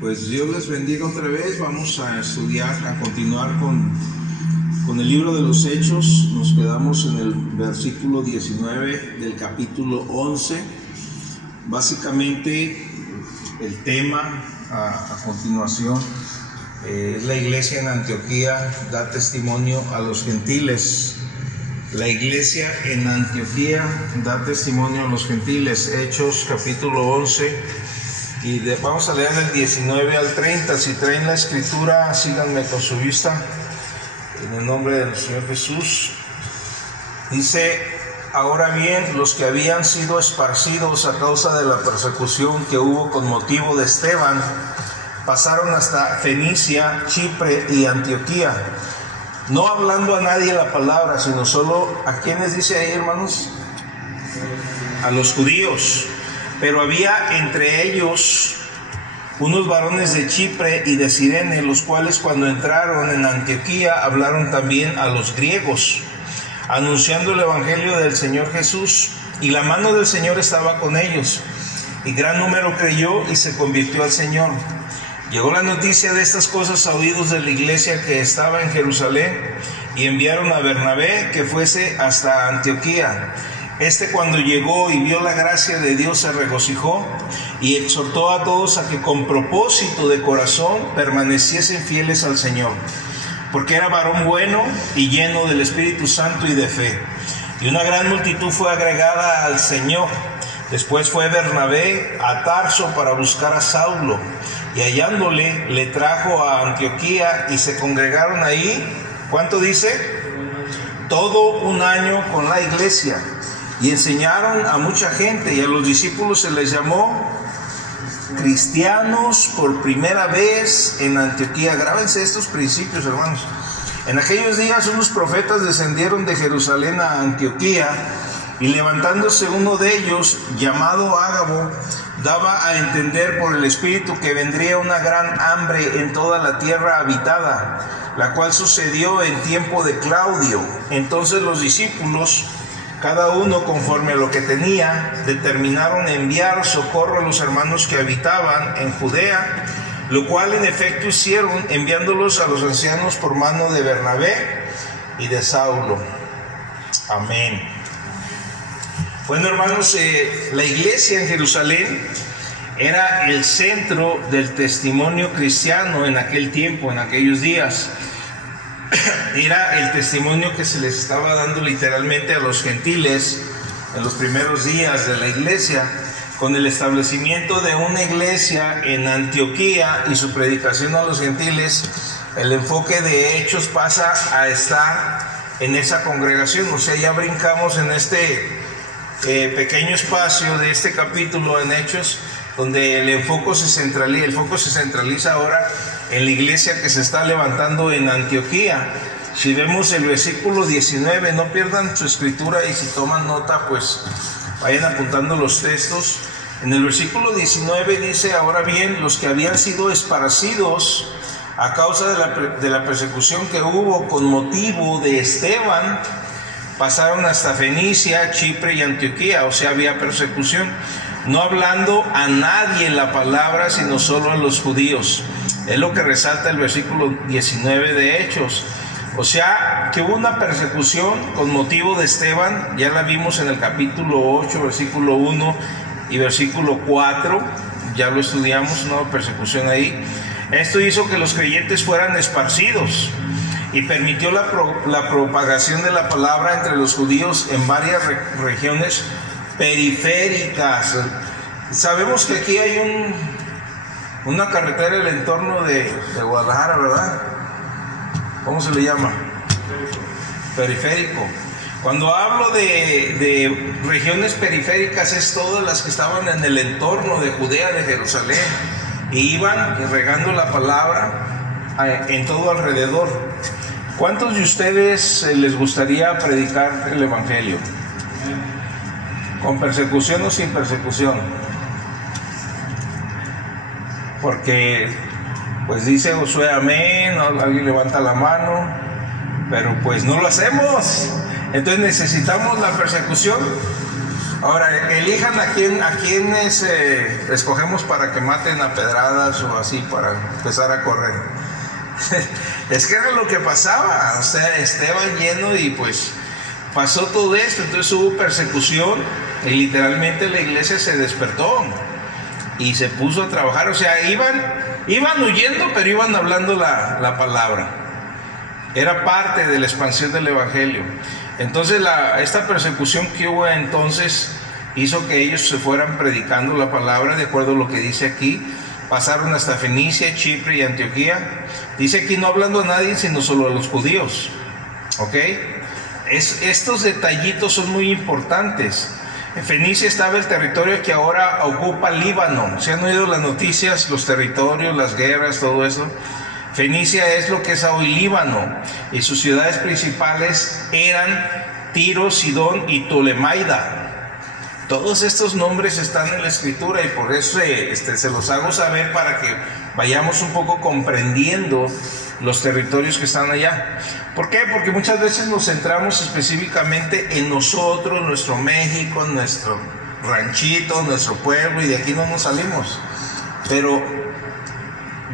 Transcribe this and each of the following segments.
Pues Dios les bendiga otra vez. Vamos a estudiar, a continuar con el libro de los Hechos. Nos quedamos en el versículo 19 del capítulo 11. Básicamente el tema a continuación es la iglesia en Antioquía da testimonio a los gentiles. La iglesia en Antioquía da testimonio a los gentiles. Hechos capítulo 11. Y vamos a leer del 19 al 30. Si traen la escritura, síganme con su vista. En el nombre del Señor Jesús. Dice: ahora bien, los que habían sido esparcidos a causa de la persecución que hubo con motivo de Esteban, pasaron hasta Fenicia, Chipre y Antioquía, no hablando a nadie la palabra, sino solo a quienes dice ahí, hermanos, a los judíos. Pero había entre ellos unos varones de Chipre y de Cirene, los cuales cuando entraron en Antioquía hablaron también a los griegos, anunciando el evangelio del Señor Jesús, y la mano del Señor estaba con ellos, y gran número creyó y se convirtió al Señor. Llegó la noticia de estas cosas a oídos de la iglesia que estaba en Jerusalén, y enviaron a Bernabé que fuese hasta Antioquía. Cuando llegó y vio la gracia de Dios, se regocijó y exhortó a todos a que con propósito de corazón permaneciesen fieles al Señor, porque era varón bueno y lleno del Espíritu Santo y de fe. Y una gran multitud fue agregada al Señor. Después fue Bernabé a Tarso para buscar a Saulo, y hallándole le trajo a Antioquía, y se congregaron ahí, ¿cuánto dice? Todo un año con la iglesia. Y enseñaron a mucha gente, y a los discípulos se les llamó cristianos por primera vez en Antioquía. Grábense estos principios, hermanos. En aquellos días unos profetas descendieron de Jerusalén a Antioquía, y levantándose uno de ellos, llamado Ágabo, daba a entender por el Espíritu que vendría una gran hambre en toda la tierra habitada, la cual sucedió en tiempo de Claudio. Entonces los discípulos, cada uno conforme a lo que tenía, determinaron enviar socorro a los hermanos que habitaban en Judea, lo cual en efecto hicieron, enviándolos a los ancianos por mano de Bernabé y de Saulo. Amén. Bueno, hermanos, la iglesia en Jerusalén era el centro del testimonio cristiano en aquel tiempo, en aquellos días. Era el testimonio que se les estaba dando literalmente a los gentiles en los primeros días de la iglesia. Con el establecimiento de una iglesia en Antioquía y su predicación a los gentiles, el enfoque de Hechos pasa a estar en esa congregación. O sea, ya brincamos en este pequeño espacio de este capítulo en Hechos, donde el foco se centraliza ahora en la iglesia que se está levantando en Antioquía. Si vemos el versículo 19, no pierdan su escritura, y si toman nota, pues vayan apuntando los textos. En el versículo 19 dice: ahora bien, los que habían sido esparcidos a causa de la persecución que hubo con motivo de Esteban, pasaron hasta Fenicia, Chipre y Antioquía. O sea, había persecución, no hablando a nadie la palabra, sino solo a los judíos. Es lo que resalta el versículo 19 de Hechos. O sea, que hubo una persecución con motivo de Esteban. Ya la vimos en el capítulo 8, versículo 1 y versículo 4. Ya lo estudiamos, una persecución ahí. Esto hizo que los creyentes fueran esparcidos y permitió la propagación de la palabra entre los judíos en varias regiones periféricas. Sabemos que aquí hay una carretera en el entorno de Guadalajara, ¿verdad? ¿Cómo se le llama? Periférico. Cuando hablo de regiones periféricas, es todas las que estaban en el entorno de Judea, de Jerusalén, y iban regando la palabra en todo alrededor. ¿Cuántos de ustedes les gustaría predicar el evangelio? ¿Con persecución o sin persecución? Porque pues dice Josué amén, alguien levanta la mano, pero pues no lo hacemos. Entonces necesitamos la persecución. Ahora, elijan a quién escogemos para que maten a pedradas o así, para empezar a correr. Es que era lo que pasaba, o sea, Esteban lleno y pues pasó todo esto, entonces hubo persecución y literalmente la iglesia se despertó y se puso a trabajar, o sea, iban huyendo, pero iban hablando la palabra. Era parte de la expansión del evangelio. Entonces esta persecución que hubo entonces hizo que ellos se fueran predicando la palabra de acuerdo a lo que dice aquí. Pasaron hasta Fenicia, Chipre y Antioquía. Dice aquí no hablando a nadie sino solo a los judíos. ¿Ok? Estos detallitos son muy importantes. En Fenicia estaba el territorio que ahora ocupa Líbano. ¿Se han oído las noticias, los territorios, las guerras, todo eso? Fenicia es lo que es hoy Líbano, y sus ciudades principales eran Tiro, Sidón y Tolemaida. Todos estos nombres están en la escritura y por eso se los hago saber para que vayamos un poco comprendiendo los territorios que están allá. ¿Por qué? Porque muchas veces nos centramos específicamente en nosotros, nuestro México, nuestro ranchito, nuestro pueblo, y de aquí no nos salimos. Pero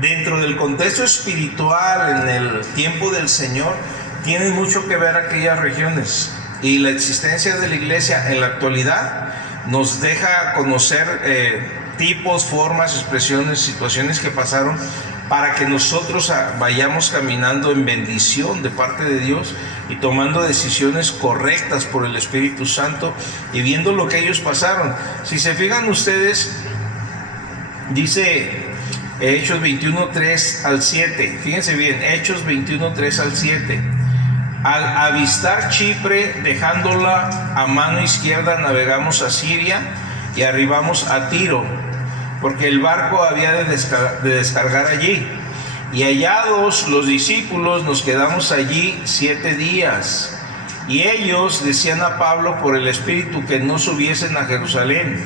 dentro del contexto espiritual, en el tiempo del Señor, tienen mucho que ver aquellas regiones. Y la existencia de la iglesia en la actualidad nos deja conocer tipos, formas, expresiones, situaciones que pasaron para que nosotros vayamos caminando en bendición de parte de Dios y tomando decisiones correctas por el Espíritu Santo y viendo lo que ellos pasaron. Si se fijan ustedes, dice Hechos 21, 3 al 7. Fíjense bien, Hechos 21, 3 al 7. Al avistar Chipre, dejándola a mano izquierda, navegamos a Siria y arribamos a Tiro, porque el barco había de descargar allí. Y hallados los discípulos, nos quedamos allí 7 días. Y ellos decían a Pablo por el Espíritu que no subiesen a Jerusalén.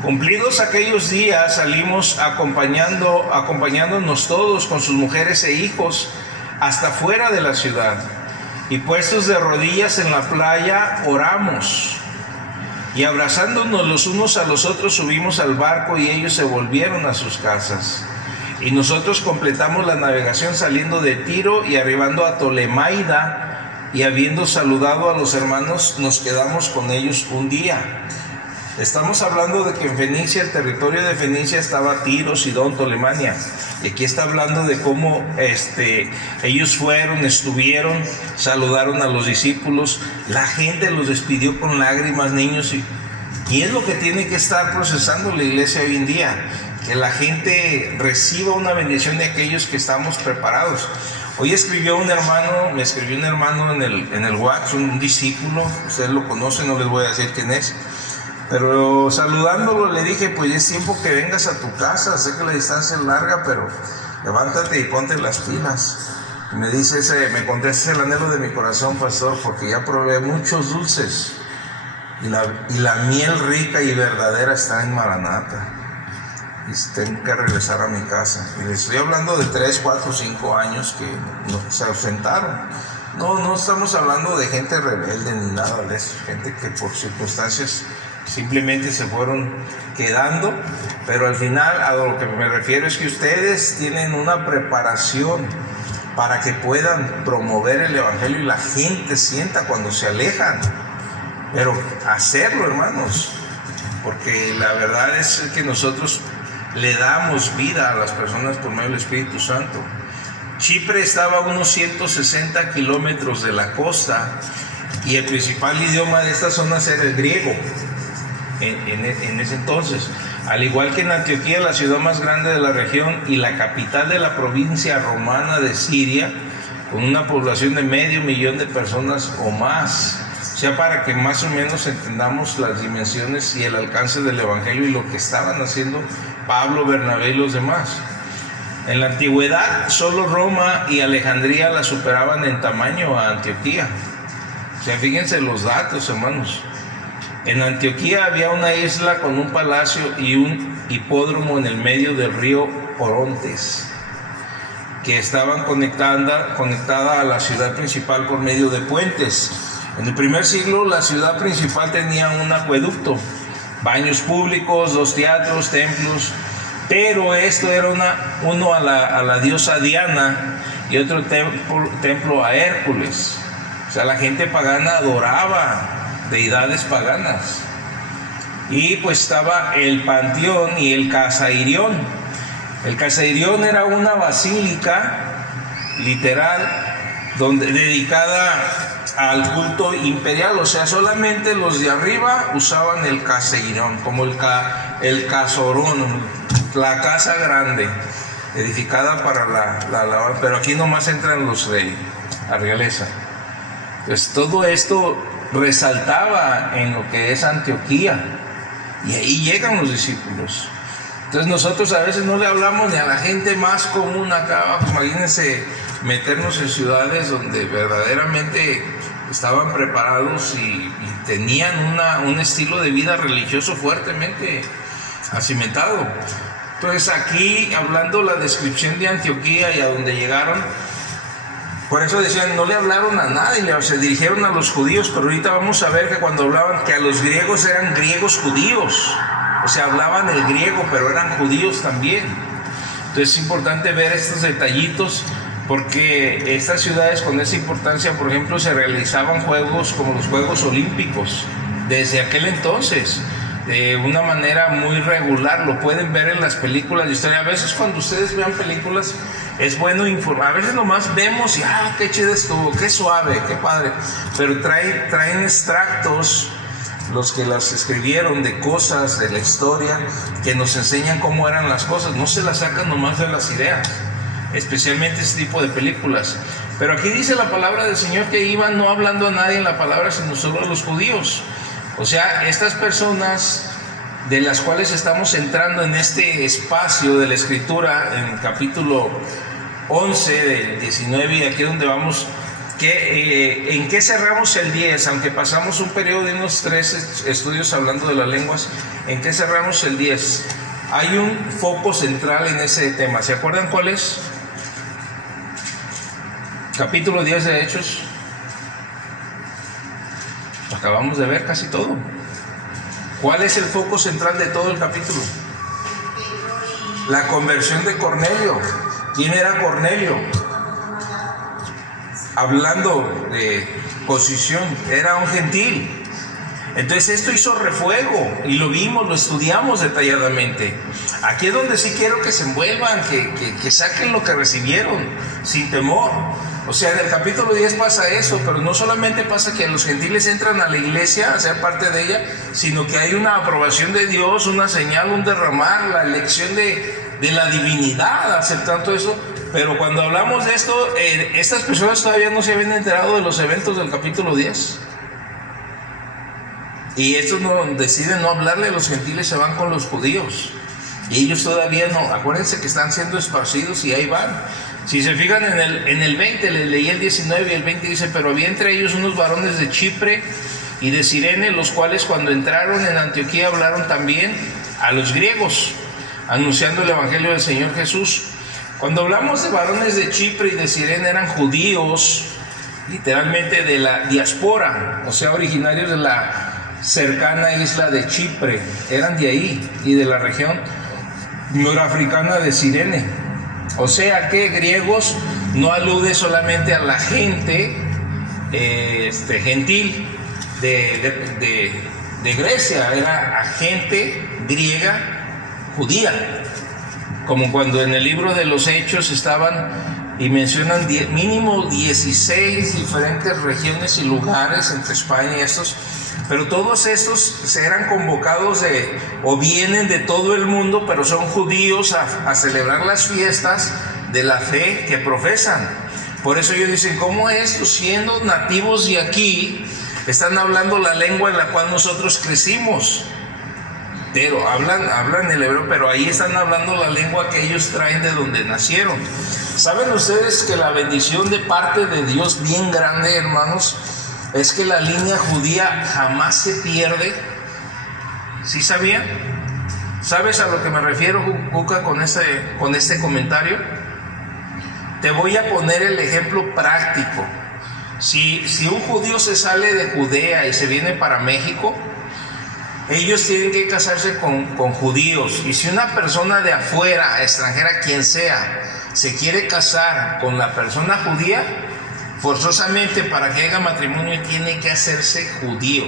Cumplidos aquellos días, salimos acompañándonos todos con sus mujeres e hijos hasta fuera de la ciudad. Y puestos de rodillas en la playa, oramos. Y abrazándonos los unos a los otros, subimos al barco y ellos se volvieron a sus casas. Y nosotros completamos la navegación saliendo de Tiro y arribando a Tolemaida. Y habiendo saludado a los hermanos, nos quedamos con ellos un día. Estamos hablando de que en Fenicia, el territorio de Fenicia estaba Tiro, Sidón, Tolemania. Y aquí está hablando de cómo ellos fueron, estuvieron, saludaron a los discípulos. La gente los despidió con lágrimas, niños. Y es lo que tiene que estar procesando la iglesia hoy en día. Que la gente reciba una bendición de aquellos que estamos preparados. Hoy me escribió un hermano en el WhatsApp, un discípulo. Ustedes lo conocen, no les voy a decir quién es. Pero saludándolo le dije, pues es tiempo que vengas a tu casa, sé que la distancia es larga, pero levántate y ponte las pilas. Y me dice me contesta el anhelo de mi corazón, pastor, porque ya probé muchos dulces y la miel rica y verdadera está en Maranata. Y tengo que regresar a mi casa. Y les estoy hablando de 3, 4, 5 años que se ausentaron. No estamos hablando de gente rebelde ni nada de eso, gente que por circunstancias simplemente se fueron quedando, pero al final a lo que me refiero es que ustedes tienen una preparación para que puedan promover el evangelio y la gente sienta cuando se alejan, pero hacerlo, hermanos, porque la verdad es que nosotros le damos vida a las personas por medio del Espíritu Santo. Chipre estaba a unos 160 kilómetros de la costa y el principal idioma de esta zona era el griego. En ese entonces, al igual que en Antioquía, la ciudad más grande de la región y la capital de la provincia romana de Siria, con una población de 500,000 de personas o más. O sea, para que más o menos entendamos las dimensiones y el alcance del evangelio y lo que estaban haciendo Pablo, Bernabé y los demás. En la antigüedad, solo Roma y Alejandría la superaban en tamaño a Antioquía. O sea, fíjense los datos, hermanos. En Antioquía había una isla con un palacio y un hipódromo en el medio del río Orontes, que estaban conectada a la ciudad principal por medio de puentes. En el primer siglo la ciudad principal tenía un acueducto, baños públicos, 2 teatros, templos, pero esto era uno a la diosa Diana y otro templo a Hércules. O sea, la gente pagana adoraba deidades paganas. Y pues estaba el panteón y el casairión. El casairión era una basílica literal dedicada al culto imperial, o sea, solamente los de arriba usaban el caseirón, como el casorón, la casa grande, edificada para la pero aquí nomás entran los reyes, la realeza. Pues todo esto resaltaba en lo que es Antioquía, y ahí llegan los discípulos. Entonces nosotros a veces no le hablamos ni a la gente más común acá abajo. Imagínense meternos en ciudades donde verdaderamente estaban preparados y tenían un estilo de vida religioso fuertemente acimentado. Entonces aquí, hablando la descripción de Antioquía y a donde llegaron, por eso decían, no le hablaron a nadie, se dirigieron a los judíos, pero ahorita vamos a ver que cuando hablaban que a los griegos eran griegos judíos, o sea, hablaban el griego, pero eran judíos también. Entonces es importante ver estos detallitos, porque estas ciudades con esa importancia, por ejemplo, se realizaban juegos como los Juegos Olímpicos, desde aquel entonces, de una manera muy regular. Lo pueden ver en las películas de historia. A veces cuando ustedes vean películas, es bueno informar. A veces nomás vemos y qué chido estuvo, qué suave, qué padre, pero traen extractos, los que las escribieron, de cosas de la historia que nos enseñan cómo eran las cosas. No se las sacan nomás de las ideas, especialmente este tipo de películas. Pero aquí dice la palabra del Señor que iban no hablando a nadie en la palabra, sino solo a los judíos. O sea, estas personas de las cuales estamos entrando en este espacio de la Escritura, en el capítulo 11 del 19, y aquí donde vamos, ¿en qué cerramos el 10? Aunque pasamos un periodo de unos 3 estudios hablando de las lenguas, ¿en qué cerramos el 10? Hay un foco central en ese tema. ¿Se acuerdan cuál es? Capítulo 10 de Hechos. Acabamos de ver casi todo. ¿Cuál es el foco central de todo el capítulo? La conversión de Cornelio. ¿Quién era Cornelio? Hablando de posición, era un gentil. Entonces esto hizo refuego y lo vimos, lo estudiamos detalladamente. Aquí es donde sí quiero que se envuelvan, que saquen lo que recibieron sin temor. O sea, en el capítulo 10 pasa eso, pero no solamente pasa que los gentiles entran a la iglesia a ser parte de ella, sino que hay una aprobación de Dios, una señal, un derramar, la elección de la divinidad, aceptando eso. Pero cuando hablamos de esto, estas personas todavía no se habían enterado de los eventos del capítulo 10. Y estos deciden no hablarle a los gentiles, se van con los judíos. Y ellos todavía no, acuérdense que están siendo esparcidos y ahí van. Si se fijan en el 20, les leí el 19 y el 20 dice, pero había entre ellos unos varones de Chipre y de Cirene, los cuales cuando entraron en Antioquía hablaron también a los griegos, anunciando el evangelio del Señor Jesús. Cuando hablamos de varones de Chipre y de Cirene, eran judíos, literalmente de la diáspora, o sea, originarios de la cercana isla de Chipre, eran de ahí y de la región norafricana de Cirene. O sea que griegos no alude solamente a la gente gentil de Grecia, era a gente griega judía, como cuando en el libro de los Hechos estaban y mencionan mínimo 16 diferentes regiones y lugares entre España y estos. Pero todos estos eran convocados o vienen de todo el mundo, pero son judíos a celebrar las fiestas de la fe que profesan. Por eso ellos dicen, ¿cómo estos, siendo nativos de aquí, están hablando la lengua en la cual nosotros crecimos? Pero hablan el hebreo, pero ahí están hablando la lengua que ellos traen de donde nacieron. ¿Saben ustedes que la bendición de parte de Dios bien grande, hermanos, es que la línea judía jamás se pierde? ¿Sí sabían? ¿Sabes a lo que me refiero, Juca, con este comentario? Te voy a poner el ejemplo práctico. Si un judío se sale de Judea y se viene para México, ellos tienen que casarse con judíos. Y si una persona de afuera, extranjera, quien sea, se quiere casar con la persona judía, forzosamente para que haya matrimonio tiene que hacerse judío.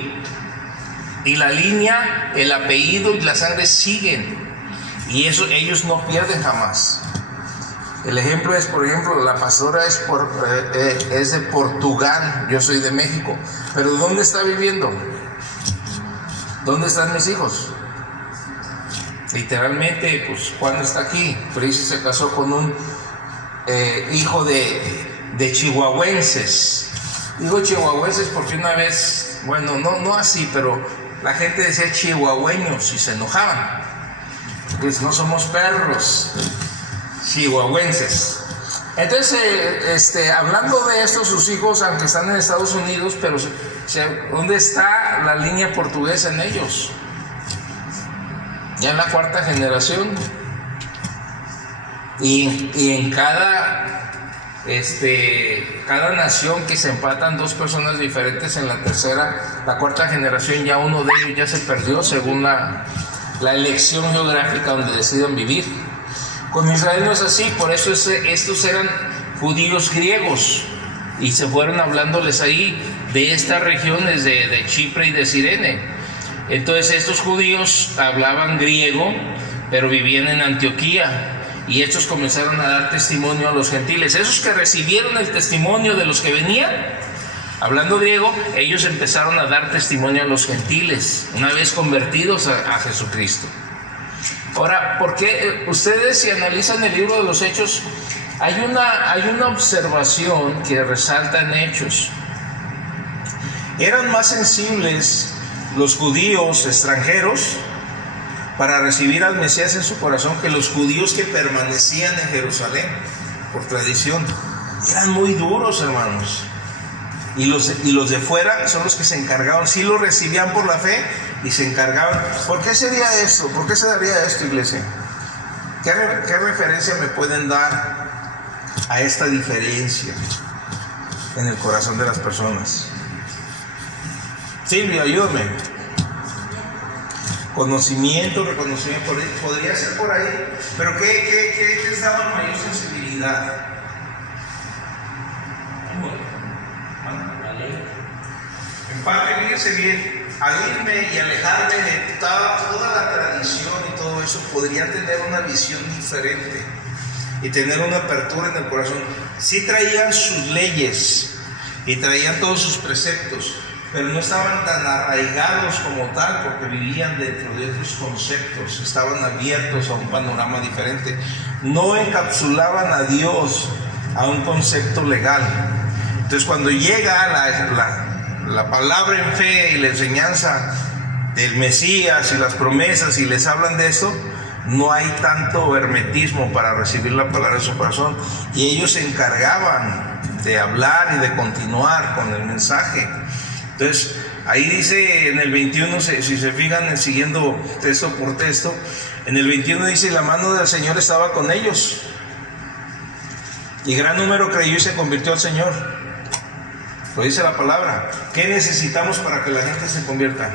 Y la línea, el apellido y la sangre siguen. Y eso ellos no pierden jamás. El ejemplo es, por ejemplo, la pastora es de Portugal, yo soy de México. Pero ¿dónde está viviendo? ¿Dónde están mis hijos? Literalmente, pues Juan está aquí. Frisi se casó con un hijo de chihuahuenses. Digo chihuahuenses porque una vez, bueno, no así, pero la gente decía chihuahueños y se enojaban. Pues no somos perros, chihuahuenses. Entonces, hablando de esto, sus hijos, aunque están en Estados Unidos, pero ¿dónde está la línea portuguesa en ellos? Ya en la cuarta generación. Y en cada nación que se empatan dos personas diferentes, en la tercera, la cuarta generación, ya uno de ellos ya se perdió según la elección geográfica donde deciden vivir. Con Israel no es así, por eso estos eran judíos griegos y se fueron hablándoles ahí de estas regiones de Chipre y de Cirene. Entonces estos judíos hablaban griego, pero vivían en Antioquía, y estos comenzaron a dar testimonio a los gentiles. Esos que recibieron el testimonio de los que venían hablando griego, ellos empezaron a dar testimonio a los gentiles una vez convertidos a Jesucristo. Ahora, ¿por qué? Ustedes, si analizan el libro de los Hechos, hay una observación que resalta en Hechos. Eran más sensibles los judíos extranjeros para recibir al Mesías en su corazón que los judíos que permanecían en Jerusalén por tradición. Eran muy duros, hermanos. Y los de fuera son los que se encargaban, sí lo recibían por la fe y se encargaban. ¿Por qué sería esto? ¿Por qué se daría esto, iglesia? ¿Qué referencia me pueden dar a esta diferencia en el corazón de las personas? Silvia, ayúdame. Conocimiento, reconocimiento, podría ser por ahí. Pero ¿qué les daba mayor sensibilidad? En parte, fíjense bien, al irme y alejarme de toda la tradición y todo eso, podría tener una visión diferente y tener una apertura en el corazón. Sí traían sus leyes y traían todos sus preceptos, pero no estaban tan arraigados como tal, porque vivían dentro de otros conceptos, estaban abiertos a un panorama diferente, no encapsulaban a Dios a un concepto legal. Entonces, cuando llega la palabra en fe y la enseñanza del Mesías y las promesas y les hablan de esto, no hay tanto hermetismo para recibir la palabra en su corazón, y ellos se encargaban de hablar y de continuar con el mensaje. Entonces, ahí dice en el 21, si se fijan, siguiendo texto por texto, en el 21 dice: la mano del Señor estaba con ellos, y gran número creyó y se convirtió al Señor. Lo dice la palabra. ¿Qué necesitamos para que la gente se convierta?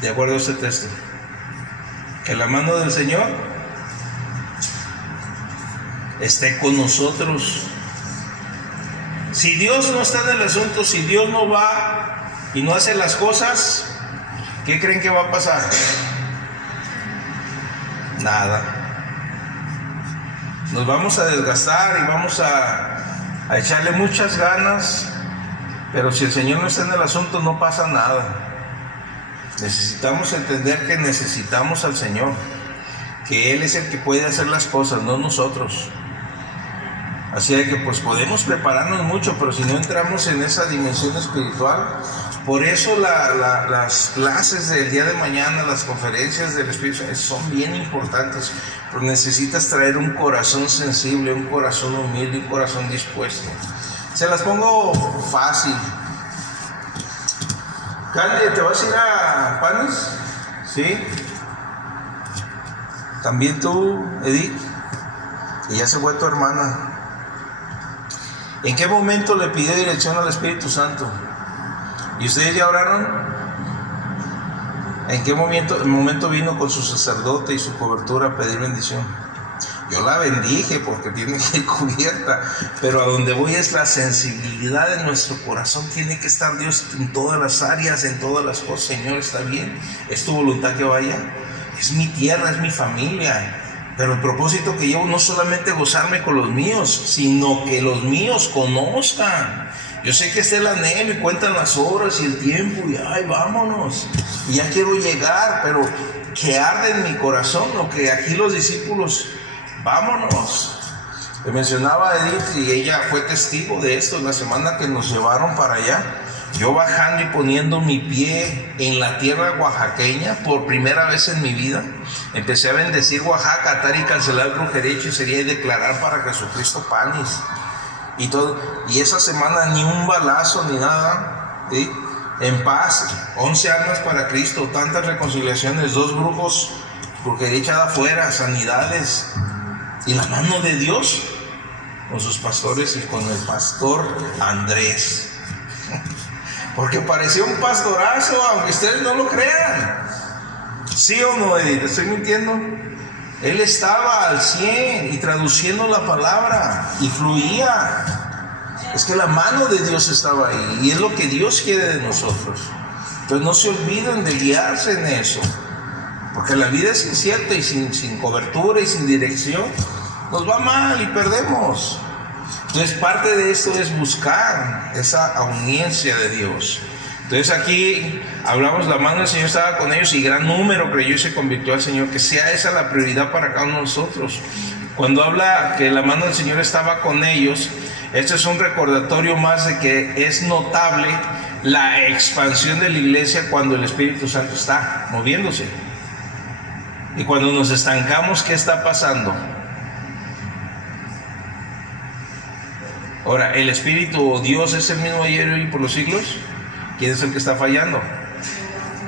De acuerdo a este texto, que la mano del Señor esté con nosotros. Si Dios no está en el asunto, si Dios no va y no hace las cosas, ¿qué creen que va a pasar? Nada. Nos vamos a desgastar y vamos a echarle muchas ganas, pero si el Señor no está en el asunto, no pasa nada. Necesitamos entender que necesitamos al Señor, que Él es el que puede hacer las cosas, no nosotros. Así que pues podemos prepararnos mucho, pero si no entramos en esa dimensión espiritual, por eso las clases del día de mañana, las conferencias del Espíritu son bien importantes, pero necesitas traer un corazón sensible, un corazón humilde, un corazón dispuesto. Se las pongo fácil. Candy, ¿te vas a ir a Panes? ¿Sí? También tú, Edith, y ya se fue tu hermana. ¿En qué momento le pidió dirección al Espíritu Santo? ¿Y ustedes ya oraron? ¿En qué momento? El momento vino con su sacerdote y su cobertura a pedir bendición. Yo la bendije porque tiene que ir cubierta, pero a donde voy es la sensibilidad de nuestro corazón. Tiene que estar Dios en todas las áreas, en todas las cosas. Señor, está bien, es tu voluntad que vaya, es mi tierra, es mi familia, pero el propósito que llevo no solamente gozarme con los míos, sino que los míos conozcan. Yo sé que está el anhelo y cuentan las horas y el tiempo y ay, vámonos, y ya quiero llegar, pero que arde en mi corazón lo que aquí los discípulos, vámonos. Le mencionaba a Edith y ella fue testigo de esto la semana que nos llevaron para allá. Yo bajando y poniendo mi pie en la tierra oaxaqueña por primera vez en mi vida, empecé a bendecir Oaxaca, atar y cancelar brujería, hechicería y declarar para Jesucristo panis y todo. Y esa semana ni un balazo ni nada, ¿sí? En paz, 11 armas para Cristo, tantas reconciliaciones, 2 brujos, brujería echada afuera, sanidades. Y la mano de Dios con sus pastores y con el pastor Andrés. Porque parecía un pastorazo, aunque ustedes no lo crean. ¿Sí o no, Edith? ¿Estoy mintiendo? Él estaba al 100 y traduciendo la palabra y fluía. Es que la mano de Dios estaba ahí y es lo que Dios quiere de nosotros. Entonces no se olviden de guiarse en eso. Porque la vida es incierta y sin cobertura y sin dirección nos va mal y perdemos. Entonces parte de esto es buscar esa audiencia de Dios. Entonces aquí hablamos, la mano del Señor estaba con ellos y gran número creyó y se convirtió al Señor. Que sea esa la prioridad para cada uno de nosotros. Cuando habla que la mano del Señor estaba con ellos, esto es un recordatorio más de que es notable la expansión de la iglesia cuando el Espíritu Santo está moviéndose. Y cuando nos estancamos, ¿qué está pasando? Ahora, ¿el Espíritu o Dios es el mismo ayer y hoy por los siglos? ¿Quién es el que está fallando?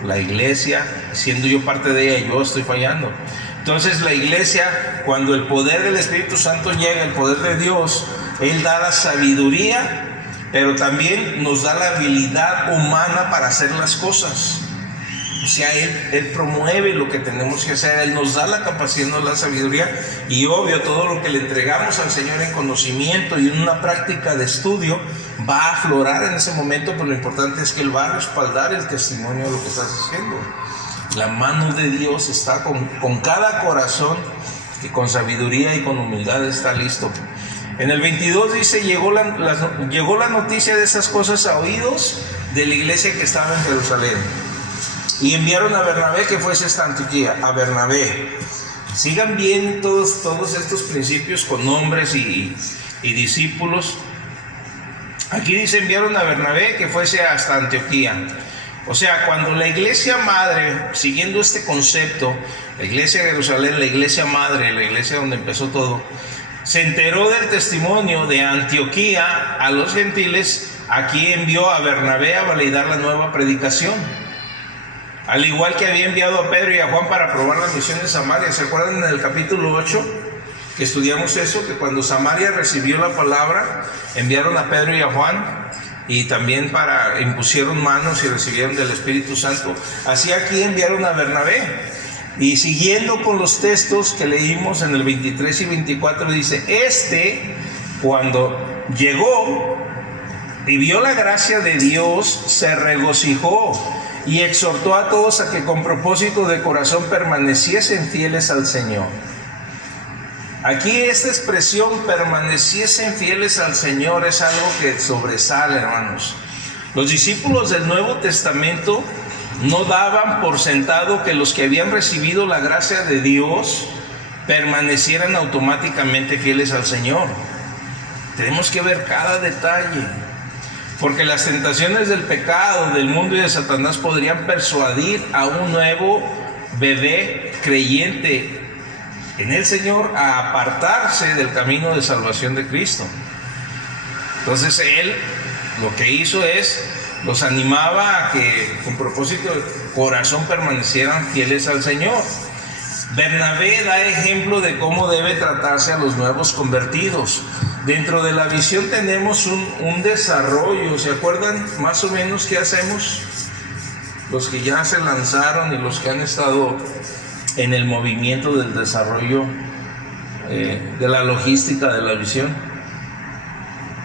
La iglesia, siendo yo parte de ella, yo estoy fallando. Entonces la iglesia, cuando el poder del Espíritu Santo llega, el poder de Dios, Él da la sabiduría, pero también nos da la habilidad humana para hacer las cosas. O sea, Él promueve lo que tenemos que hacer, Él nos da la capacidad, nos da la sabiduría y obvio todo lo que le entregamos al Señor en conocimiento y en una práctica de estudio va a aflorar en ese momento, pero lo importante es que Él va a respaldar el testimonio de lo que estás haciendo. La mano de Dios está con cada corazón que con sabiduría y con humildad está listo. En el 22 dice, llegó la noticia de esas cosas a oídos de la iglesia que estaba en Jerusalén. Y enviaron a Bernabé que fuese hasta Antioquía, a Bernabé. Sigan bien todos estos principios con nombres y discípulos. Aquí dice, enviaron a Bernabé que fuese hasta Antioquía. O sea, cuando la iglesia madre, siguiendo este concepto, la iglesia de Jerusalén, la iglesia madre, la iglesia donde empezó todo, se enteró del testimonio de Antioquía a los gentiles, aquí envió a Bernabé a validar la nueva predicación. Al igual que había enviado a Pedro y a Juan para probar la misión en Samaria. ¿Se acuerdan en el capítulo 8 que estudiamos eso? Que cuando Samaria recibió la palabra, enviaron a Pedro y a Juan y también impusieron manos y recibieron del Espíritu Santo. Así aquí enviaron a Bernabé. Y siguiendo con los textos que leímos en el 23 y 24 dice, cuando llegó y vio la gracia de Dios, se regocijó y exhortó a todos a que con propósito de corazón permaneciesen fieles al Señor. Aquí esta expresión, permaneciesen fieles al Señor, es algo que sobresale, hermanos. Los discípulos del Nuevo Testamento no daban por sentado que los que habían recibido la gracia de Dios permanecieran automáticamente fieles al Señor. Tenemos que ver cada detalle. Porque las tentaciones del pecado, del mundo y de Satanás podrían persuadir a un nuevo bebé creyente en el Señor a apartarse del camino de salvación de Cristo. Entonces Él lo que hizo es, los animaba a que con propósito de corazón permanecieran fieles al Señor. Bernabé da ejemplo de cómo debe tratarse a los nuevos convertidos. Dentro de la visión tenemos un desarrollo. ¿Se acuerdan más o menos qué hacemos? Los que ya se lanzaron y los que han estado en el movimiento del desarrollo de la logística de la visión.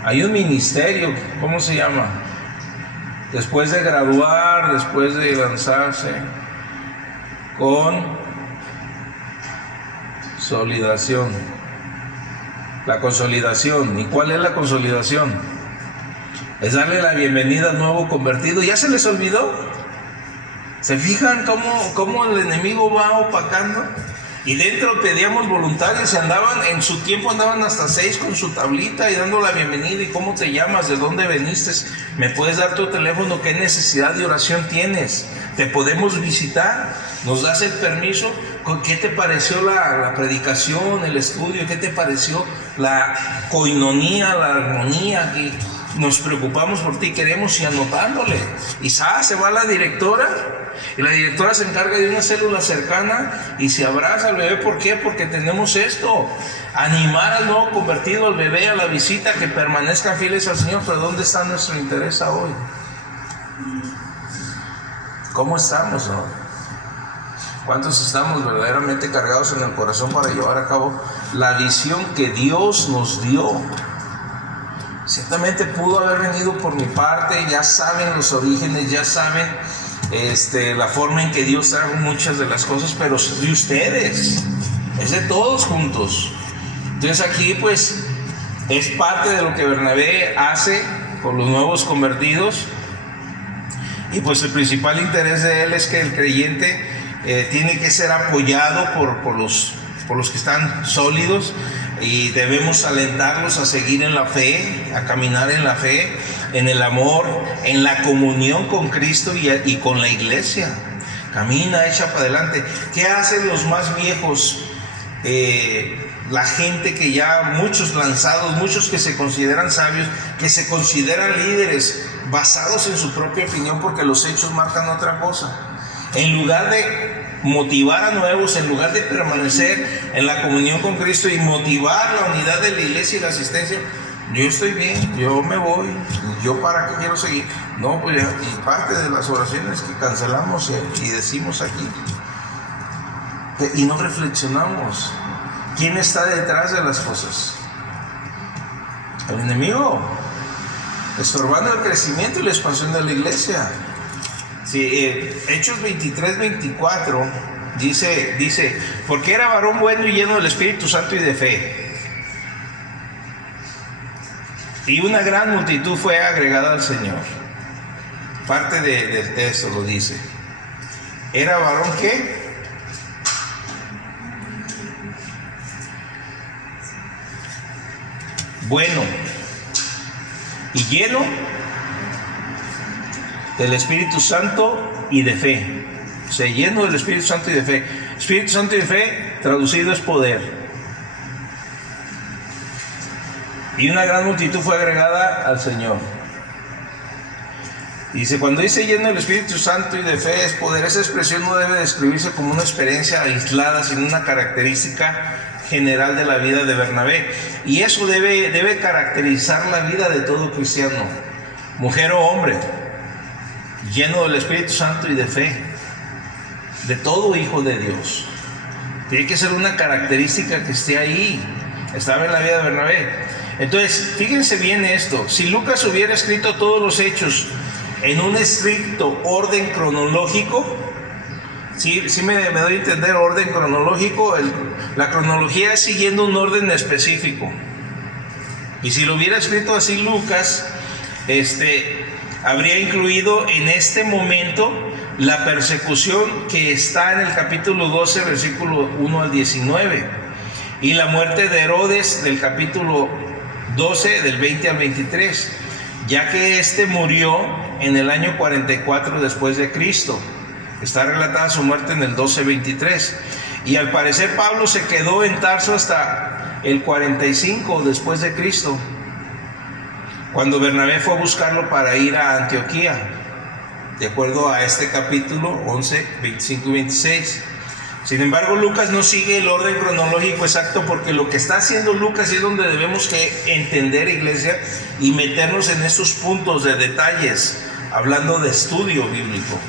Hay un ministerio, ¿cómo se llama? Después de graduar, después de lanzarse, consolidación. La consolidación. ¿Y cuál es la consolidación? Es darle la bienvenida al nuevo convertido. ¿Ya se les olvidó? ¿Se fijan cómo el enemigo va opacando? Y dentro pedíamos voluntarios y en su tiempo andaban hasta 6 con su tablita y dando la bienvenida. ¿Y cómo te llamas? ¿De dónde veniste? ¿Me puedes dar tu teléfono? ¿Qué necesidad de oración tienes? ¿Te podemos visitar? ¿Nos das el permiso? ¿Qué te pareció la predicación, el estudio? ¿Qué te pareció la coinonía, la armonía? Que nos preocupamos por ti, queremos ir anotándole. Y se va la directora, y la directora se encarga de una célula cercana y se abraza al bebé. ¿Por qué? Porque tenemos esto: animar al nuevo convertido, al bebé, a la visita, que permanezcan fieles al Señor. Pero ¿dónde está nuestro interés hoy? ¿Cómo estamos hoy? ¿Cuántos estamos verdaderamente cargados en el corazón para llevar a cabo la visión que Dios nos dio? Ciertamente pudo haber venido por mi parte. Ya saben los orígenes, ya saben la forma en que Dios trajo muchas de las cosas, pero es de ustedes, es de todos juntos. Entonces aquí pues es parte de lo que Bernabé hace con los nuevos convertidos, y pues el principal interés de él es que el creyente tiene que ser apoyado por los que están sólidos, y debemos alentarlos a seguir en la fe, a caminar en la fe, en el amor, en la comunión con Cristo y con la iglesia. Camina, echa para adelante. ¿Qué hacen los más viejos? La gente que ya, muchos lanzados, muchos que se consideran sabios, que se consideran líderes, basados en su propia opinión, porque los hechos marcan otra cosa. En lugar de motivar a nuevos, en lugar de permanecer en la comunión con Cristo y motivar la unidad de la iglesia y la asistencia, yo estoy bien, yo me voy, yo para qué quiero seguir. No, pues ya, y parte de las oraciones que cancelamos y decimos aquí, y no reflexionamos, ¿quién está detrás de las cosas? El enemigo, estorbando el crecimiento y la expansión de la iglesia. Sí, Hechos 23-24 dice, porque era varón bueno y lleno del Espíritu Santo y de fe, y una gran multitud fue agregada al Señor. Parte del texto lo dice. Era varón ¿qué? Bueno y lleno del Espíritu Santo y de fe. O sea, lleno del Espíritu Santo y de fe. Espíritu Santo y de fe, traducido es poder. Y una gran multitud fue agregada al Señor. Dice, cuando dice lleno del Espíritu Santo y de fe es poder, esa expresión no debe describirse como una experiencia aislada, sino una característica general de la vida de Bernabé. Y eso debe caracterizar la vida de todo cristiano, mujer o hombre, lleno del Espíritu Santo y de fe, de todo hijo de Dios. Tiene que ser una característica que esté ahí. Estaba en la vida de Bernabé. Entonces, fíjense bien esto: si Lucas hubiera escrito todos los hechos en un estricto orden cronológico, sí me doy a entender, orden cronológico, la cronología es siguiendo un orden específico. Y si lo hubiera escrito así Lucas, habría incluido en este momento la persecución que está en el capítulo 12, versículo 1 al 19, y la muerte de Herodes del capítulo 12, del 20 al 23, ya que murió en el año 44 después de Cristo. Está relatada su muerte en el 12:23, y al parecer Pablo se quedó en Tarso hasta el 45 después de Cristo, cuando Bernabé fue a buscarlo para ir a Antioquía, de acuerdo a este capítulo 11, 25 y 26. Sin embargo, Lucas no sigue el orden cronológico exacto, porque lo que está haciendo Lucas es donde debemos que entender, iglesia, y meternos en estos puntos de detalles, hablando de estudio bíblico.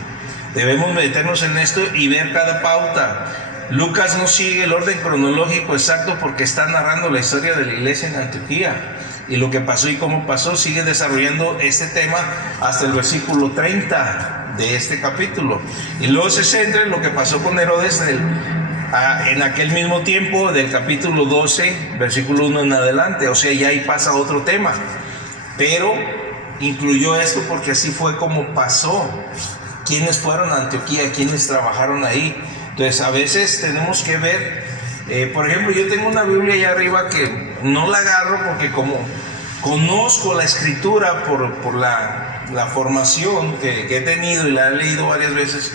Debemos meternos en esto y ver cada pauta. Lucas no sigue el orden cronológico exacto porque está narrando la historia de la iglesia en Antioquía y lo que pasó y cómo pasó. Sigue desarrollando este tema hasta el versículo 30 de este capítulo, y luego se centra en lo que pasó con Herodes en aquel mismo tiempo, del capítulo 12 versículo 1 en adelante. O sea, ya ahí pasa otro tema, pero incluyó esto porque así fue como pasó. ¿Quiénes fueron a Antioquía? ¿Quiénes trabajaron ahí? Entonces a veces tenemos que ver, por ejemplo, yo tengo una Biblia allá arriba que no la agarro porque como conozco la escritura por la formación que he tenido y la he leído varias veces,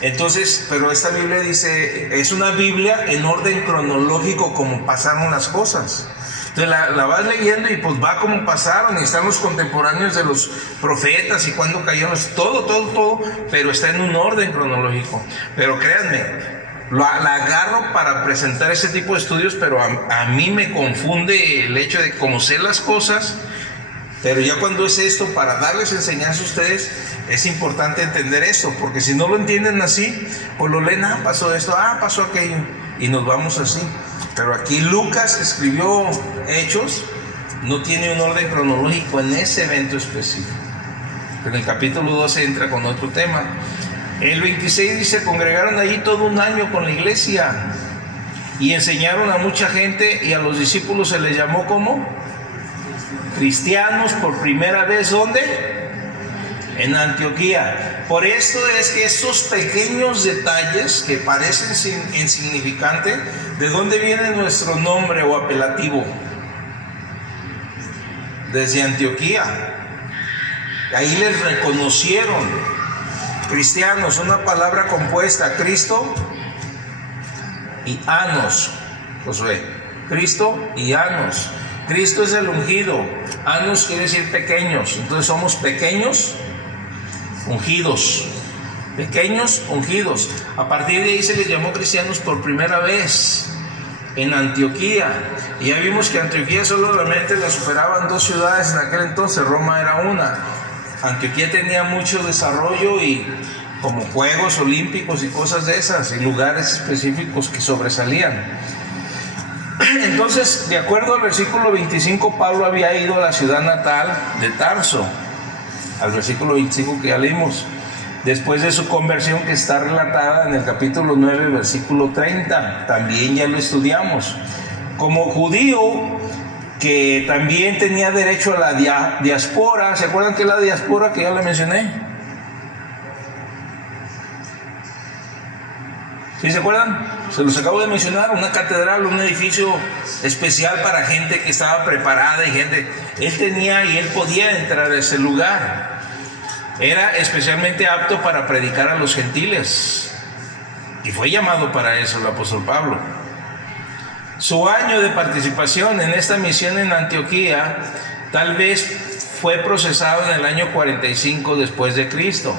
entonces, pero esta Biblia dice, es una Biblia en orden cronológico como pasaron las cosas. Entonces la vas leyendo y pues va como pasaron, y están los contemporáneos de los profetas y cuando cayeron, todo, pero está en un orden cronológico. Pero créanme, la agarro para presentar ese tipo de estudios, pero a mí me confunde el hecho de cómo sé las cosas, pero ya cuando es esto para darles enseñanza a ustedes, es importante entender eso, porque si no lo entienden así, pues lo leen, pasó esto, pasó aquello, y nos vamos así. Pero aquí Lucas escribió Hechos, no tiene un orden cronológico en ese evento específico. Pero en el capítulo 12 entra con otro tema. El 26 dice, congregaron allí todo un año con la iglesia y enseñaron a mucha gente, y a los discípulos se les llamó como cristianos por primera vez. ¿Dónde? En Antioquía. Por esto es que estos pequeños detalles que parecen insignificantes, ¿de dónde viene nuestro nombre o apelativo? Desde Antioquía. Ahí les reconocieron cristianos, una palabra compuesta, Cristo y anos, Josué. Cristo y anos. Cristo es el ungido, anos quiere decir pequeños, entonces somos pequeños ungidos, pequeños ungidos. A partir de ahí se les llamó cristianos por primera vez en Antioquía, y ya vimos que Antioquía solamente la superaban 2 ciudades en aquel entonces, Roma era una. Antioquía tenía mucho desarrollo, y como Juegos Olímpicos y cosas de esas, y lugares específicos que sobresalían. Entonces, de acuerdo al versículo 25, Pablo había ido a la ciudad natal de Tarso, al versículo 25 que ya leímos, después de su conversión, que está relatada en el capítulo 9, versículo 30, también ya lo estudiamos. Como judío, que también tenía derecho a la diáspora. ¿Se acuerdan qué es la diáspora que ya le mencioné? ¿Sí se acuerdan? Se los acabo de mencionar, una catedral, un edificio especial para gente que estaba preparada y gente. Él tenía y él podía entrar a ese lugar. Era especialmente apto para predicar a los gentiles. Y fue llamado para eso el apóstol Pablo. Su año de participación en esta misión en Antioquía tal vez fue procesado en el año 45 después de Cristo.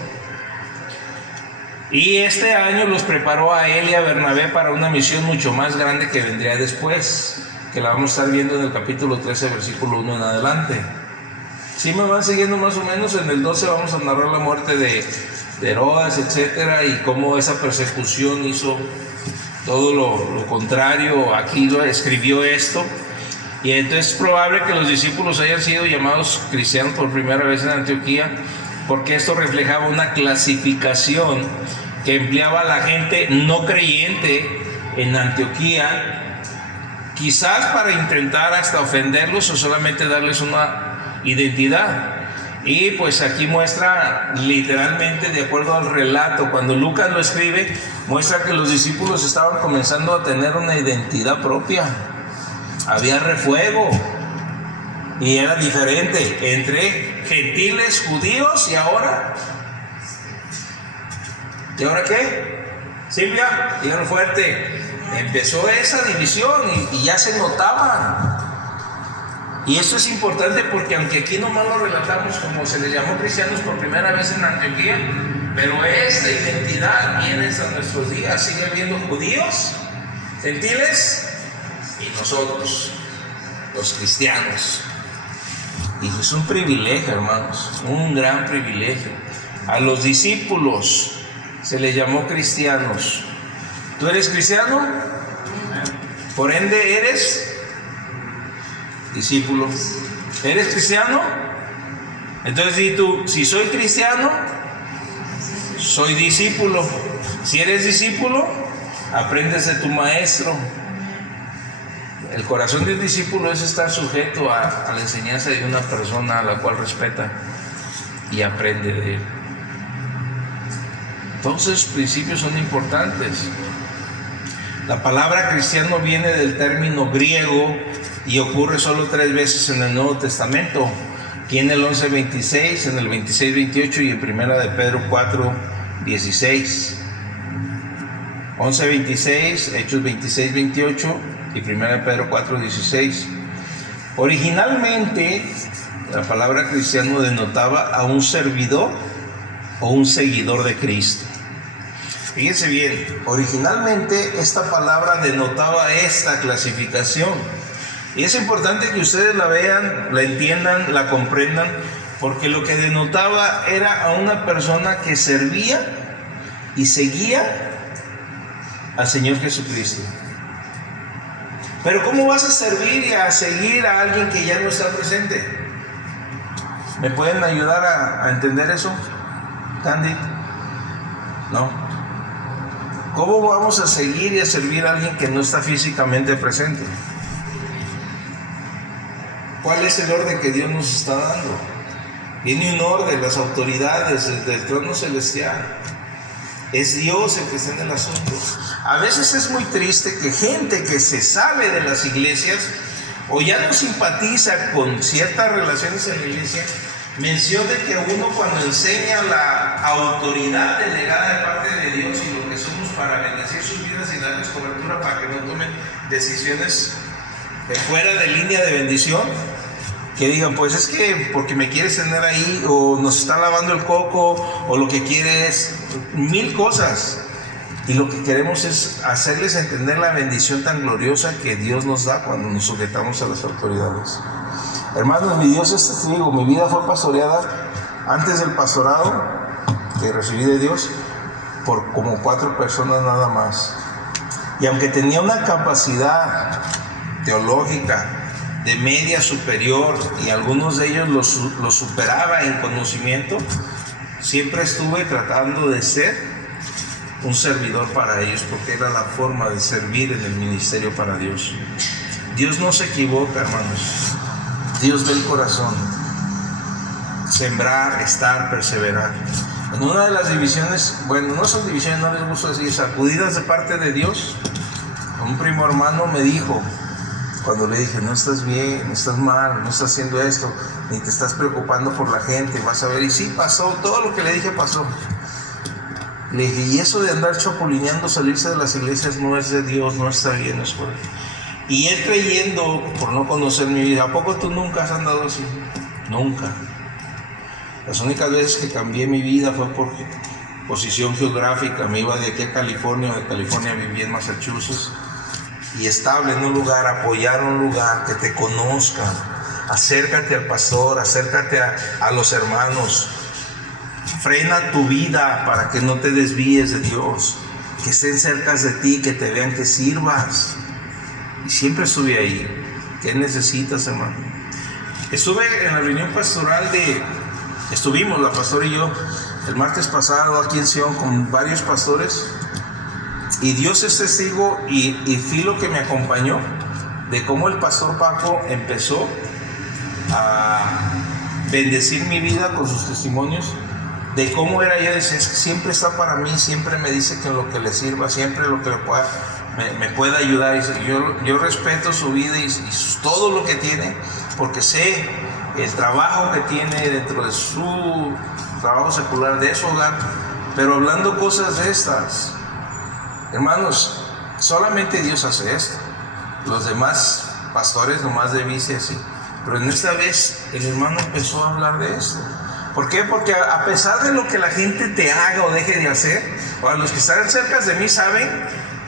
Y este año los preparó a él y a Bernabé para una misión mucho más grande que vendría después, que la vamos a estar viendo en el capítulo 13, versículo 1 en adelante. Si me van siguiendo más o menos, en el 12 vamos a narrar la muerte de Herodes, etcétera, y cómo esa persecución hizo todo lo contrario. Aquí lo escribió esto, y entonces es probable que los discípulos hayan sido llamados cristianos por primera vez en Antioquía, porque esto reflejaba una clasificación que empleaba a la gente no creyente en Antioquía, quizás para intentar hasta ofenderlos o solamente darles una identidad. Y pues aquí muestra literalmente, de acuerdo al relato, cuando Lucas lo escribe, muestra que los discípulos estaban comenzando a tener una identidad propia. Había refuego y era diferente entre gentiles, judíos, y ahora qué? Silvia, díganlo fuerte. Empezó esa división y ya se notaba. Y esto es importante porque aunque aquí nomás lo relatamos como se les llamó cristianos por primera vez en Antioquía, Pero esta identidad viene hasta nuestros días. Sigue habiendo judíos, gentiles y nosotros, los cristianos. Y es un privilegio, hermanos, un gran privilegio. A los discípulos se les llamó cristianos. ¿Tú eres cristiano? Por ende eres discípulo. ¿Eres cristiano? Entonces di tú, si soy cristiano, soy discípulo. Si eres discípulo, aprendes de tu maestro. El corazón de un discípulo es estar sujeto a la enseñanza de una persona a la cual respeta y aprende de él. Todos esos principios son importantes. La palabra cristiano viene del término griego y ocurre solo 3 veces en el Nuevo Testamento. Aquí en el 11:26, en el 26:28 y en 1 de Pedro 4:16. 11:26, Hechos 26:28 y 1 de Pedro 4:16. Originalmente, la palabra cristiano denotaba a un servidor o un seguidor de Cristo. Fíjense bien, originalmente esta palabra denotaba esta clasificación. Y es importante que ustedes la vean, la entiendan, la comprendan, porque lo que denotaba era a una persona que servía y seguía al Señor Jesucristo. Pero ¿cómo vas a servir y a seguir a alguien que ya no está presente? ¿Me pueden ayudar a entender eso, Candy? No. ¿Cómo vamos a seguir y a servir a alguien que no está físicamente presente? ¿Cuál es el orden que Dios nos está dando? Viene un orden, las autoridades desde el trono celestial. Es Dios el que está en el asunto. A veces es muy triste que gente que se sabe de las iglesias o ya no simpatiza con ciertas relaciones en la iglesia, mencione que uno cuando enseña la autoridad delegada de parte de Dios y lo que somos para bendecir sus vidas y darles cobertura para que no tomen decisiones fuera de línea de bendición, que digan, pues es que porque me quieres tener ahí, o nos está lavando el coco, o lo que quiere es 1000 cosas, y lo que queremos es hacerles entender la bendición tan gloriosa que Dios nos da cuando nos sujetamos a las autoridades. Hermanos, mi Dios es testigo, mi vida fue pastoreada antes del pastorado que recibí de Dios por como 4 personas nada más, y aunque tenía una capacidad teológica de media superior y algunos de ellos lo superaba en conocimiento, siempre estuve tratando de ser un servidor para ellos, porque era la forma de servir en el ministerio para Dios. Dios no se equivoca, hermanos. Dios ve el corazón. Sembrar, estar, perseverar. En una de las divisiones, bueno, no son divisiones, no les gusta decir, sacudidas de parte de Dios, un primo hermano me dijo, cuando le dije, no estás bien, no estás mal, no estás haciendo esto, ni te estás preocupando por la gente, vas a ver, y sí pasó, todo lo que le dije pasó. Le dije, y eso de andar chapulineando, salirse de las iglesias no es de Dios, no está bien, no es por él. Y él creyendo, por no conocer mi vida, ¿a poco tú nunca has andado así? Nunca. Las únicas veces que cambié mi vida fue por posición geográfica. Me iba de aquí a California, de California viví en Massachusetts, y estable en un lugar, apoyar un lugar, que te conozcan. Acércate al pastor, acércate a los hermanos. Frena tu vida para que no te desvíes de Dios, que estén cerca de ti, que te vean que sirvas. Y siempre estuve ahí. ¿Qué necesitas, hermano? Estuve en la reunión pastoral estuvimos la pastora y yo el martes pasado aquí en Sion con varios pastores, y Dios es testigo, y Filo que me acompañó, de cómo el pastor Paco empezó a bendecir mi vida con sus testimonios, de cómo era yo. Decía, es que siempre está para mí, siempre me dice que en lo que le sirva, siempre lo que le pueda, me pueda ayudar. Y yo respeto su vida y todo lo que tiene, porque sé el trabajo que tiene dentro de su trabajo secular, de su hogar. Pero hablando cosas de estas, hermanos, solamente Dios hace esto. Los demás pastores nomás de vista así. Pero en esta vez el hermano empezó a hablar de esto. ¿Por qué? Porque a pesar de lo que la gente te haga o deje de hacer, o a los que están cerca de mí saben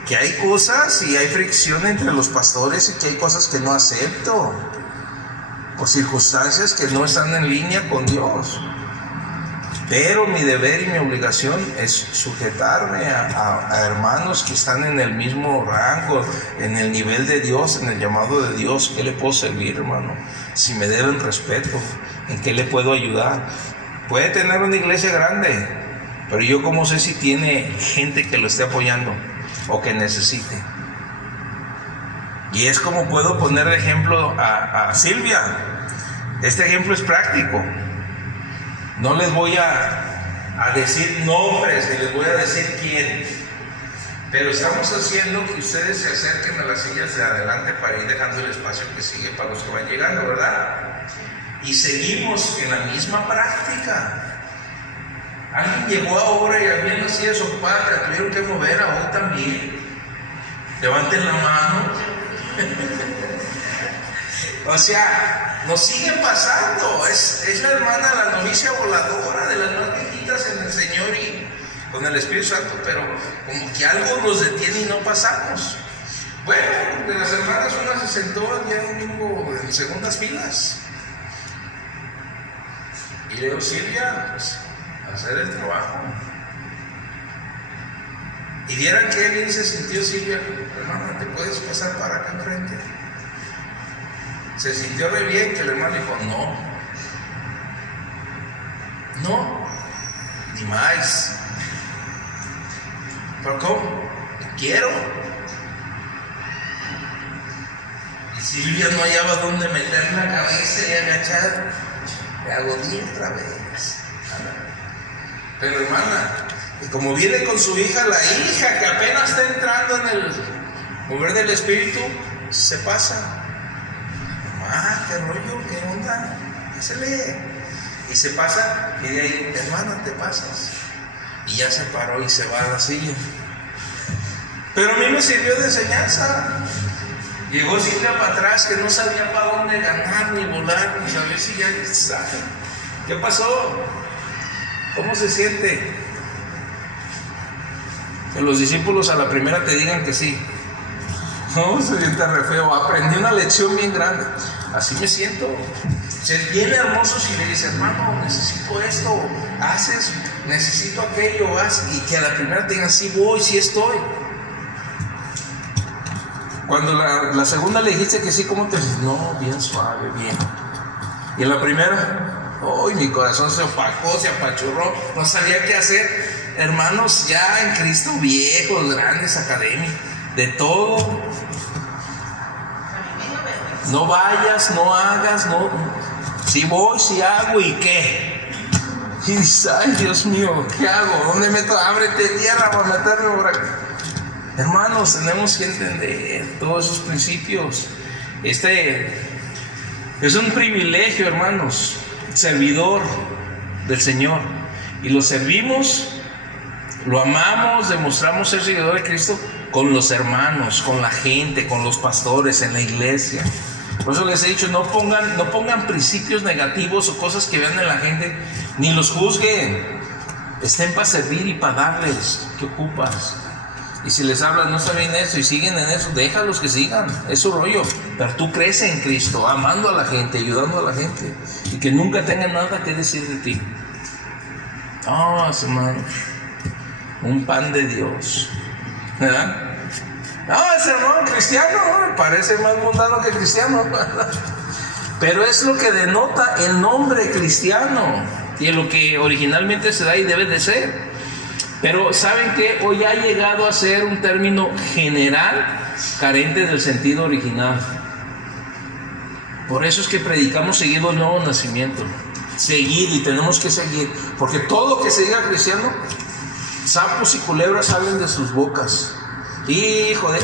que hay cosas y hay fricción entre los pastores y que hay cosas que no acepto, por circunstancias que no están en línea con Dios. Pero mi deber y mi obligación es sujetarme a hermanos que están en el mismo rango, en el nivel de Dios, en el llamado de Dios. ¿Qué le puedo servir, hermano? Si me deben respeto, ¿en qué le puedo ayudar? Puede tener una iglesia grande, pero yo cómo sé si tiene gente que lo esté apoyando o que necesite. Y es como puedo poner de ejemplo a Silvia. Este ejemplo es práctico. No les voy a decir nombres, ni les voy a decir quién, pero estamos haciendo que ustedes se acerquen a las sillas de adelante para ir dejando el espacio que sigue para los que van llegando, ¿verdad? Y seguimos en la misma práctica. Alguien llegó ahora y había una silla desocupada que la tuvieron que mover, a hoy también. Levanten la mano. O sea, nos sigue pasando. Es la hermana, la novicia voladora, de las más viejitas en el Señor y con el Espíritu Santo, pero como que algo nos detiene y no pasamos. Bueno, de las hermanas una se sentó el día domingo en segundas filas. Y le digo, Silvia, pues, hacer el trabajo. Y vieran qué bien se sintió Silvia. Hermana, ¿te puedes pasar para acá enfrente? Se sintió re bien que el hermano dijo, no, ni más. ¿Pero cómo? Quiero. Y Silvia no hallaba dónde meter la cabeza y agachar. Le hago 10 otra vez. Pero hermana, y como viene con su hija, la hija que apenas está entrando en el mover del Espíritu, se pasa. ¿Qué rollo? ¿Qué onda? Pásale. Y se pasa, y de ahí, hermana, te pasas. Y ya se paró y se va a la silla. Pero a mí me sirvió de enseñanza. Llegó Silvia para atrás, que no sabía para dónde ganar, ni volar, ni sabía si ya está. ¿Qué pasó? ¿Cómo se siente? Que los discípulos a la primera te digan que sí. No, se siente re feo. Aprendí una lección bien grande. Así me siento. Es bien hermoso si le dices, hermano, necesito esto, haces, necesito aquello, haz, y que a la primera te digan, sí voy, sí estoy. Cuando la segunda le dijiste que sí, ¿cómo te dices? No, bien suave, bien. Y en la primera, ¡ay! Mi corazón se opacó, se apachurró, no sabía qué hacer. Hermanos, ya en Cristo, viejos, grandes, académicos, de todo. No vayas, no hagas, no. Si voy, si hago, ¿y qué? Y dices, ay, Dios mío, ¿qué hago? ¿Dónde meto? Ábrete tierra para meterme por aquí. Hermanos, tenemos que entender todos esos principios. Es un privilegio, hermanos, servidor del Señor. Y lo servimos, lo amamos, demostramos ser seguidor de Cristo con los hermanos, con la gente, con los pastores en la iglesia. Por eso les he dicho, no pongan principios negativos o cosas que vean en la gente, ni los juzguen. Estén para servir y para darles. ¿Qué ocupas? Y si les hablas, no saben eso y siguen en eso, déjalos que sigan, es su rollo. Pero tú crece en Cristo, amando a la gente, ayudando a la gente, y que nunca tengan nada que decir de ti. No, hermano, un pan de Dios, ¿verdad? No, ese hermano cristiano, ¿no? Parece más mundano que cristiano. Pero es lo que denota el nombre cristiano y es lo que originalmente se da y debe de ser. Pero ¿saben qué? Hoy ha llegado a ser un término general carente del sentido original. Por eso es que predicamos seguido el nuevo nacimiento. Seguido, y tenemos que seguir. Porque todo lo que se diga cristiano, sapos y culebras salen de sus bocas. Hijo de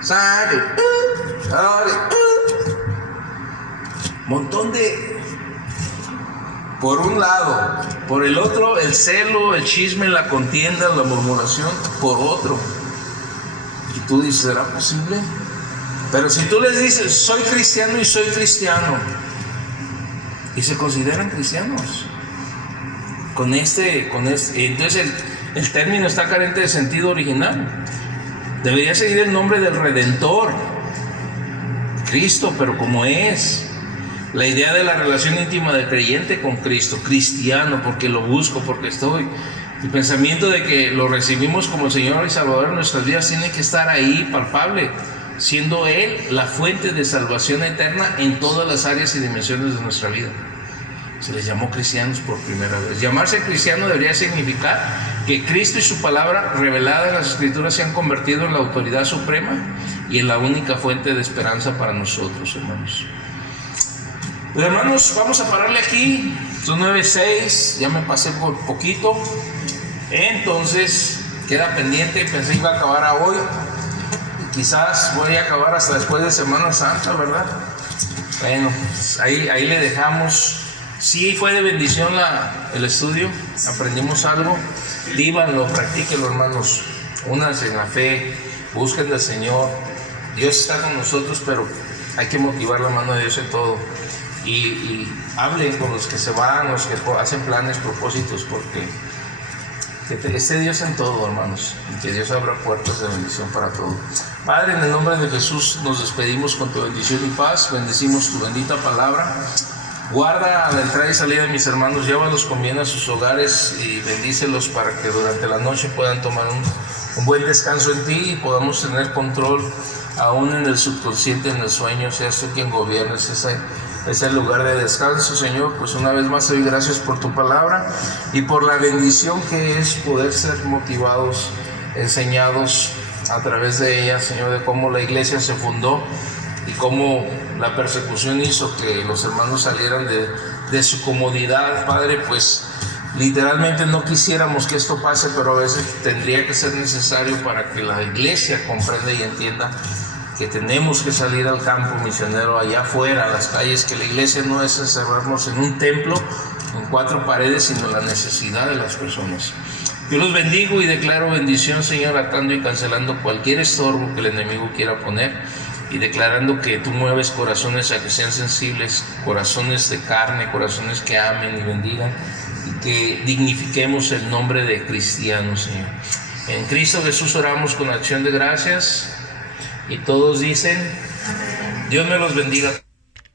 sale, montón de, por un lado, por el otro el celo, el chisme, la contienda, la murmuración, por otro. Y tú dices, ¿será posible? Pero si tú les dices, soy cristiano y soy cristiano, y se consideran cristianos, Entonces el término está carente de sentido original. Debería seguir el nombre del Redentor, Cristo, pero como es. La idea de la relación íntima del creyente con Cristo, cristiano, porque lo busco, porque estoy. El pensamiento de que lo recibimos como Señor y Salvador en nuestras vidas tiene que estar ahí, palpable, siendo Él la fuente de salvación eterna en todas las áreas y dimensiones de nuestra vida. Se les llamó cristianos por primera vez. Llamarse cristiano debería significar que Cristo y su palabra revelada en las Escrituras se han convertido en la autoridad suprema y en la única fuente de esperanza para nosotros, hermanos. Pues, hermanos, vamos a pararle aquí. Son 9:06, ya me pasé por poquito. Entonces, queda pendiente. Pensé que iba a acabar a hoy. Y quizás voy a acabar hasta después de Semana Santa, ¿verdad? Bueno, pues ahí le dejamos. Sí, fue de bendición el estudio. Aprendimos algo. Vívanlo, practíquenlo, hermanos. Únanse en la fe. Busquen al Señor. Dios está con nosotros, pero hay que motivar la mano de Dios en todo. Y hablen con los que se van, los que hacen planes, propósitos, porque que esté Dios en todo, hermanos, y que Dios abra puertas de bendición para todo. Padre, en el nombre de Jesús nos despedimos con tu bendición y paz. Bendecimos tu bendita palabra. Guarda a la entrada y salida de mis hermanos, llévalos con bien a sus hogares y bendícelos para que durante la noche puedan tomar un buen descanso en ti y podamos tener control aún en el subconsciente, en el sueño. Seas tú quien gobiernes ese lugar de descanso, Señor. Pues una vez más te doy gracias por tu palabra y por la bendición que es poder ser motivados, enseñados a través de ella, Señor, de cómo la iglesia se fundó y cómo la persecución hizo que los hermanos salieran de su comodidad, Padre. Pues literalmente no quisiéramos que esto pase, pero a veces tendría que ser necesario para que la iglesia comprenda y entienda que tenemos que salir al campo misionero, allá afuera, a las calles, que la iglesia no es encerrarnos en un templo, en 4 paredes, sino la necesidad de las personas. Yo los bendigo y declaro bendición, Señor, atando y cancelando cualquier estorbo que el enemigo quiera poner y declarando que tú mueves corazones a que sean sensibles, corazones de carne, corazones que amen y bendigan y que dignifiquemos el nombre de cristianos, Señor. En Cristo Jesús oramos con acción de gracias. Y todos dicen, Dios me los bendiga.